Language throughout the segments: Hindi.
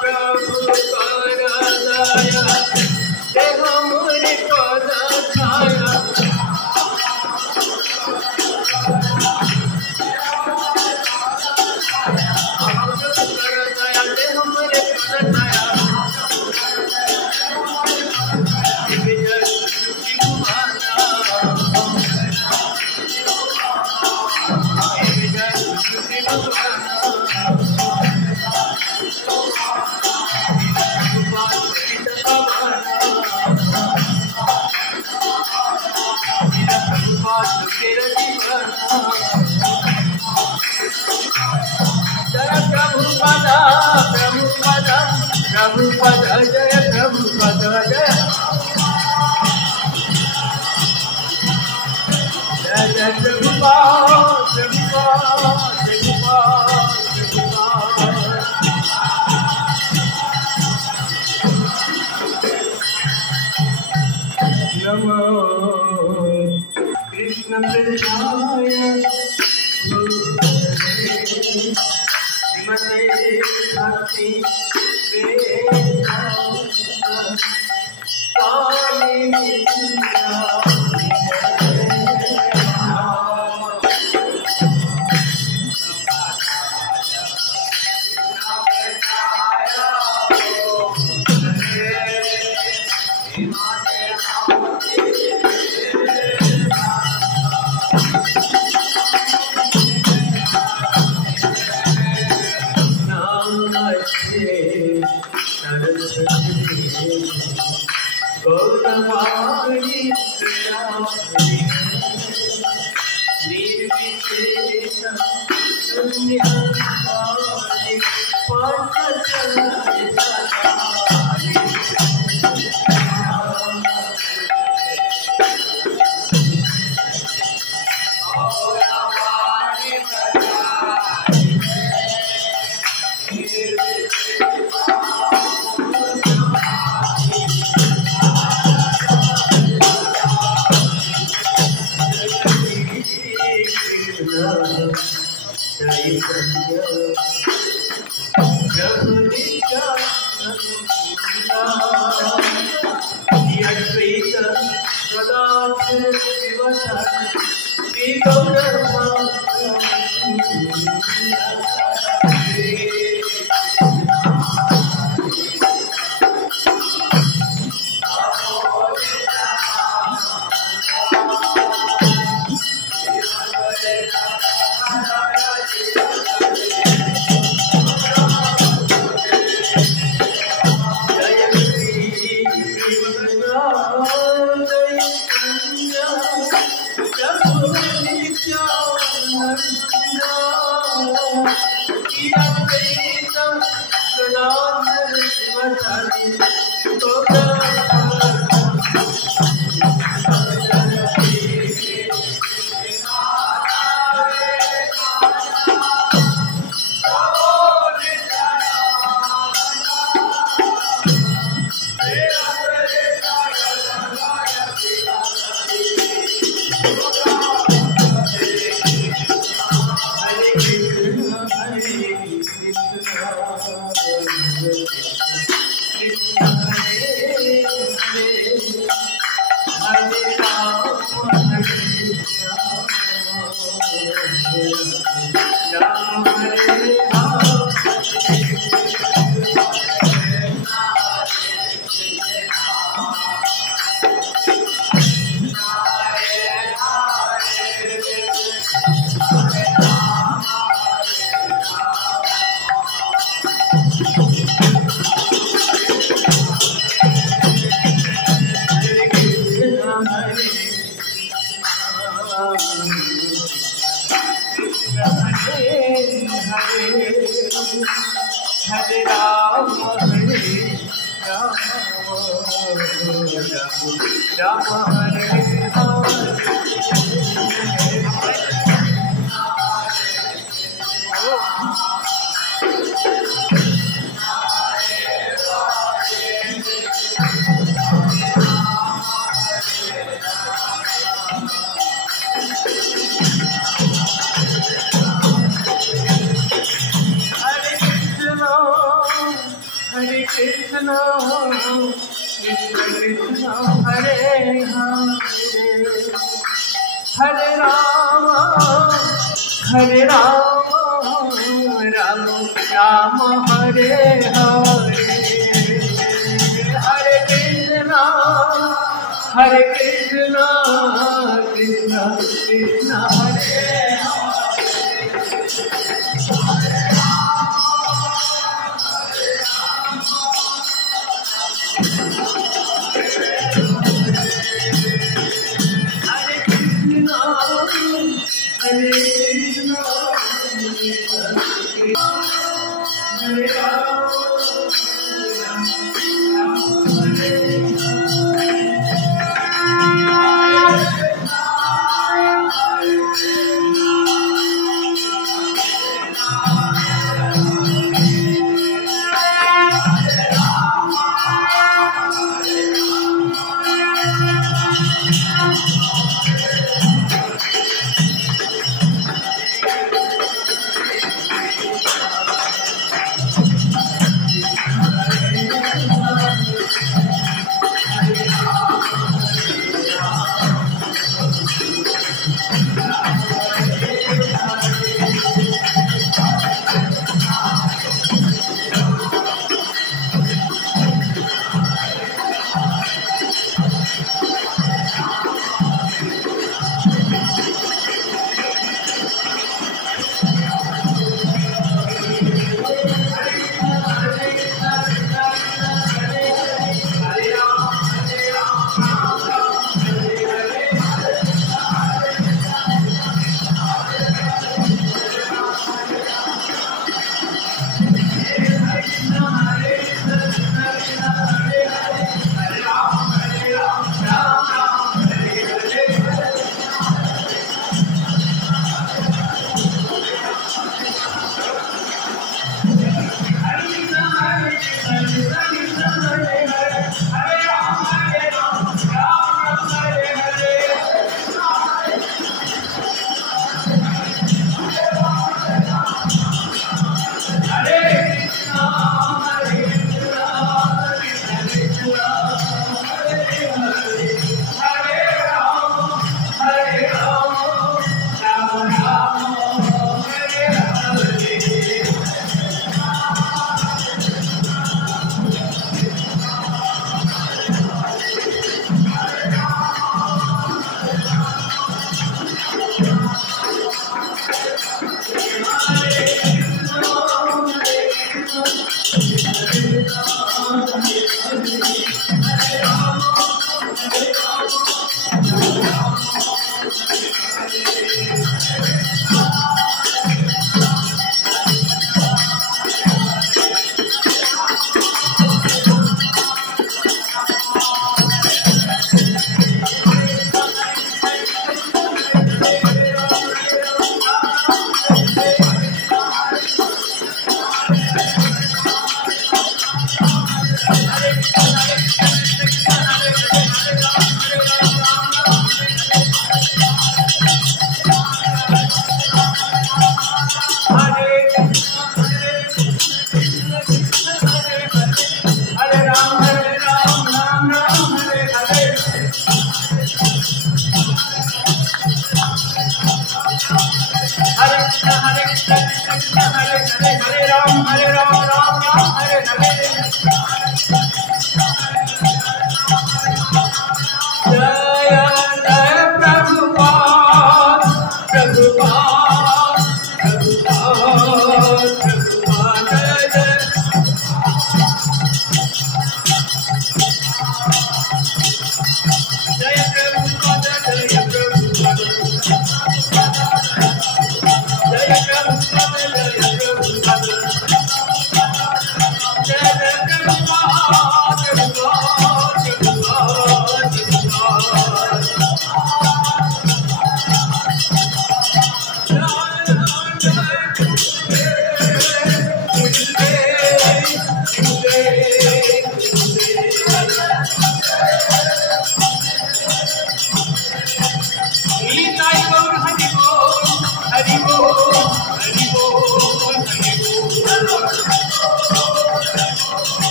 प्रभु प्रभुपद जय प्रभुपद जय जय जय प्रभुपाद प्रभुपाद प्रभुपाद प्रभुपाद नमो कृष्ण कृष्णाय श्रीमते भक्ति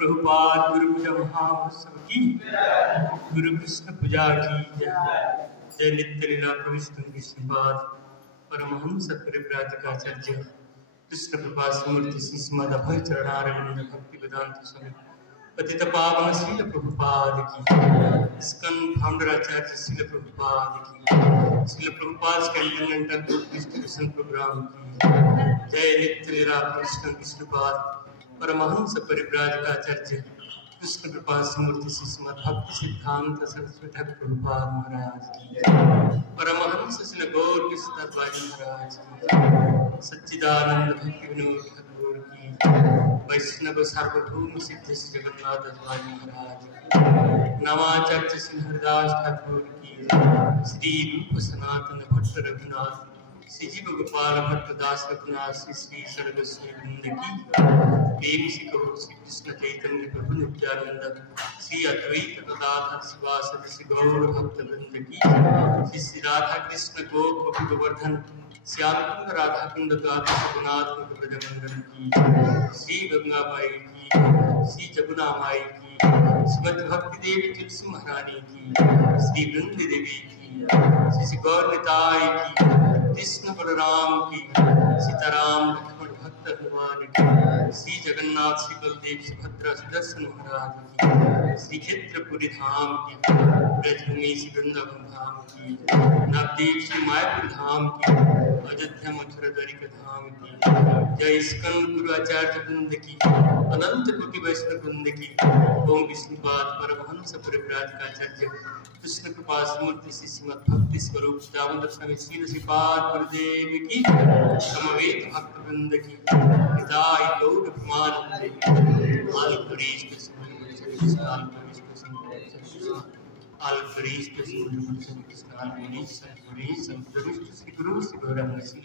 प्रभुपाद गुरु पूजा महाउत्सव की, गुरु कृष्ण पूजा की जय। जय नित्य लीला प्रविष्णु कृष्णपाद परमहंस परिव्राजकाचार्य कृष्ण कृपा समूर्ति श्री स्मद अभय चरणारविंद भक्ति वेदांत स्वामी पतित पावन शील प्रभुपाद की, स्कंद फाउंडराचार्य शील प्रभुपाद की, शील प्रभुपाद कैंटनमेंटल डिस्ट्रीब्यूशन प्रोग्राम की जय। नित्य लीला कृष्ण विष्णुपाद परमहंस परिव्राजकाचार्य कृष्ण कृपा समूर्ति श्रीमद भक्ति सिद्धांत सरस्वती ठाकुर प्रभुपाद महाराज की, परमहंस श्री गौर कृष्णदास बाजी महाराज की, सच्चिदानंद भक्ति विनोद ठाकुर की, वैष्णव सार्वभौम सिद्ध श्री जगन्नाथ दास बाजी महाराज की, नवाचार्य श्री हरिदास ठाकुर की, श्री रूप सनातन भट्ट रघुनाथ श्री जीव गोपाल भट्ट दास रघुनाथ श्री सर्वस्वी वृंद की, प्रेम से कहो श्री कृष्ण चैतन्य प्रभु नित्यानंद श्री अद्वैत गदाधर शिवासद श्री गौर भक्त वृंद की, श्री राधा कृष्ण गोप गोवर्धन श्याम कुंद राधा कुंद गाता रघुनाथ ब्रजमंडन की, श्री गंगा माई की, श्री जमुना माई की, श्रीमद भक्ति देवी तुलसी महारानी की, श्री वृंद देवी की, श्री गौर निताय की, कृष्ण बलराम की, सीताराम लक्ष्मण भक्त हनुमान की, श्री जगन्नाथ श्री बलदेव सुभद्रा सुदर्शन महाराज की, श्री क्षेत्रपुरी धाम की, ब्रजभूमि श्री वृंदावन धाम की, नवदीप श्री मायापुर धाम की, अयोध्या मथुरा द्वारिका धाम की जय। स्कंद गुरु आचार्य वृंद की, अनंत कोटि वैष्णव वृंद की, ओम विष्णुपाद परमहंस परिव्राजकाचार्य कृष्ण कृपा समूर्ति श्रीमद भक्ति स्वरूप दामोदर स्वामी शील श्रीपाद गुरुदेव की, समवेत भक्त वृंद की, हिदाय गौर अभिमान आल परीश के कृष्ण आल परीश के आल परीश के कृष्ण आल परीश श्री गुरु श्री गौरंग श्री